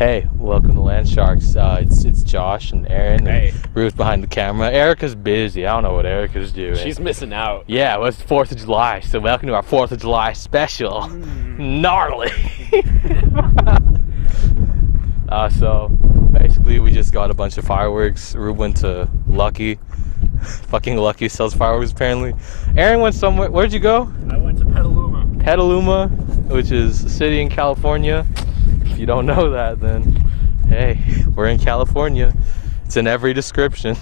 Hey, welcome to Landsharks. It's Josh and Aaron and Ruth behind the camera. Erica's busy. I don't know what Erica's doing. She's missing out. Yeah, well, it's 4th of July, so welcome to our 4th of July special. Gnarly. So basically we just got a bunch of fireworks. Ruth went to Lucky. Fucking Lucky sells fireworks apparently. Aaron went somewhere. Where'd you go? I went to Petaluma. Petaluma, which is a city in California. If you don't know that, then hey, we're in California. It's in every description.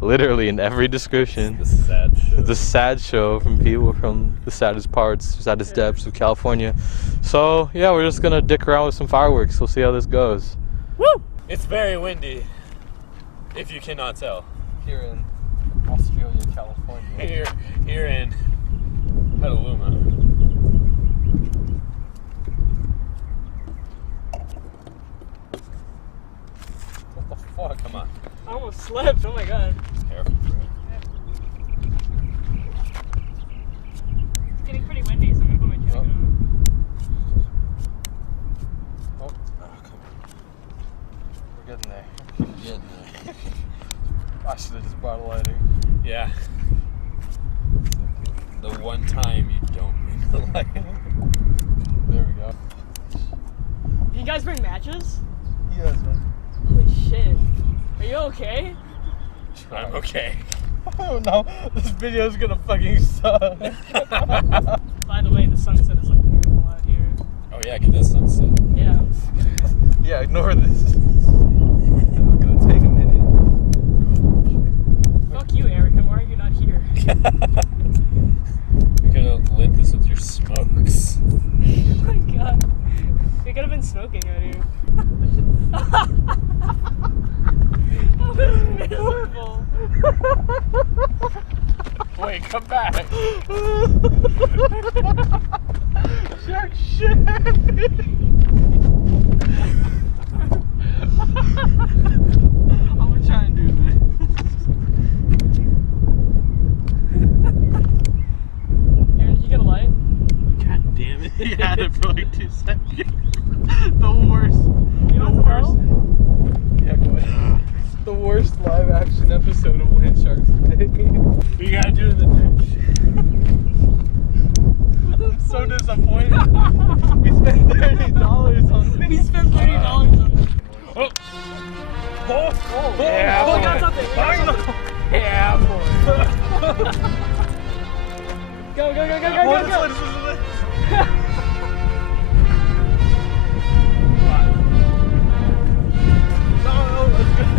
Literally in every description. The sad show. The sad show from people from the saddest parts, saddest depths of California. So yeah, we're just gonna dick around with some fireworks. We'll see how this goes. Woo! It's very windy, if you cannot tell. Here in Australia, California. Here in Petaluma. What the fuck? Come on. I almost slipped. Oh my god. Careful, bro. It's getting pretty windy, so I'm gonna put my jacket on. Oh, come on. We're getting there. I should have just brought a lighter. Yeah. The one time you don't bring a lighter. There we go. Did you guys bring matches? Yes, man. Holy shit. Are you okay? I'm okay. Oh no, this video is gonna fucking suck. By the way, the sunset is like beautiful out here. Oh yeah, get that sunset. Yeah. Yeah, ignore this. It's gonna take a minute. Fuck you, Erica. Why are you not here? You could have lit this with your smokes. Oh my god. We could have been smoking out here. That was miserable. Wait, come back. Shark shit. I'm gonna try and do this. Aaron, did you get a light? God damn it. He had it for like 2 seconds. The worst. You know what else? Yeah, go ahead. The worst live action episode of Landsharks today. We gotta do it in the ditch. I'm so disappointed. We spent $30 on this. We spent $30 on this. Oh! Oh, Yeah, Oh, we got boy. something. We got something. Yeah, boy. Go, go, go, go, go, go, go.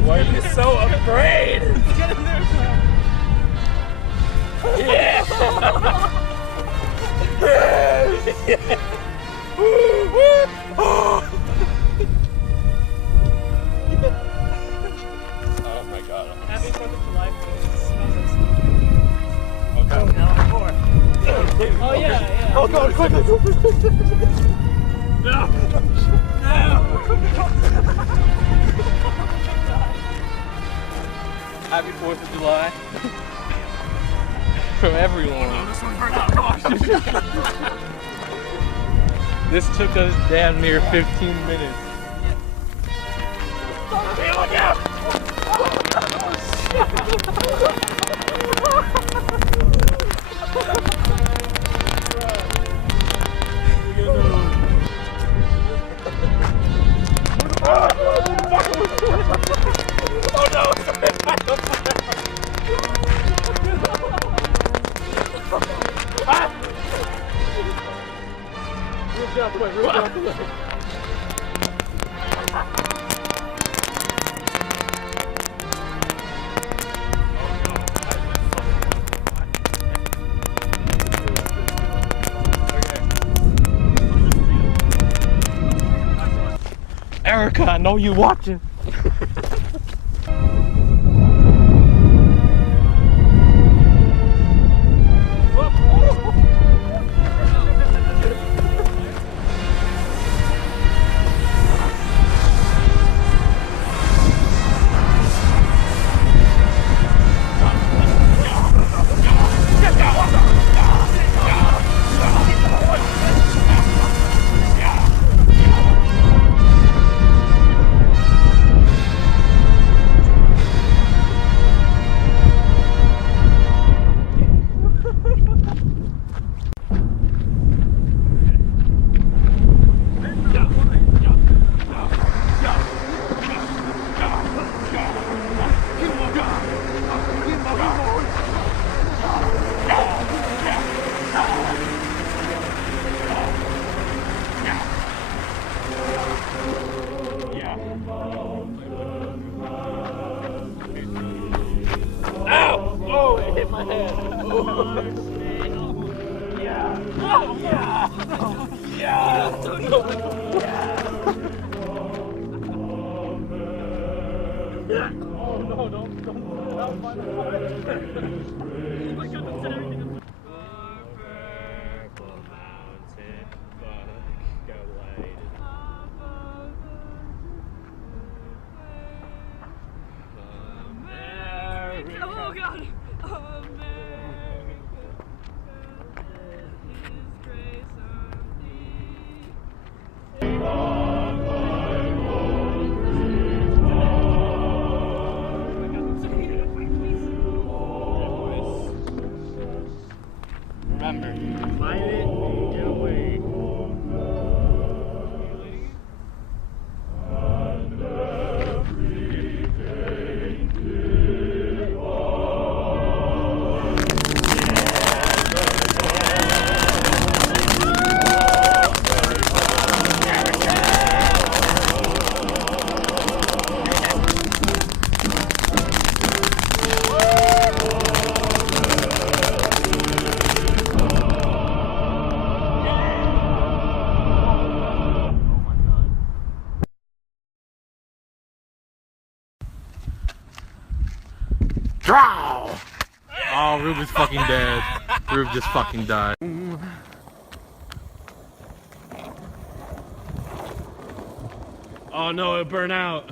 Why are you so afraid? Get in there, Yeah! Oh my god. Happy 4th of July, folks. It smells like smoke. Okay. Oh, yeah, yeah. Oh, go, quickly. No! No! Happy 4th of July. From everyone. This one burned out. This took us damn near 15 minutes. Hey, look out! Oh no! Get out the way, get out the way. Erica, I know you watching. Oh God! Remember, find it and get away. Drow! Oh, Rube is fucking dead. Rube just fucking died. Oh no, it burned out.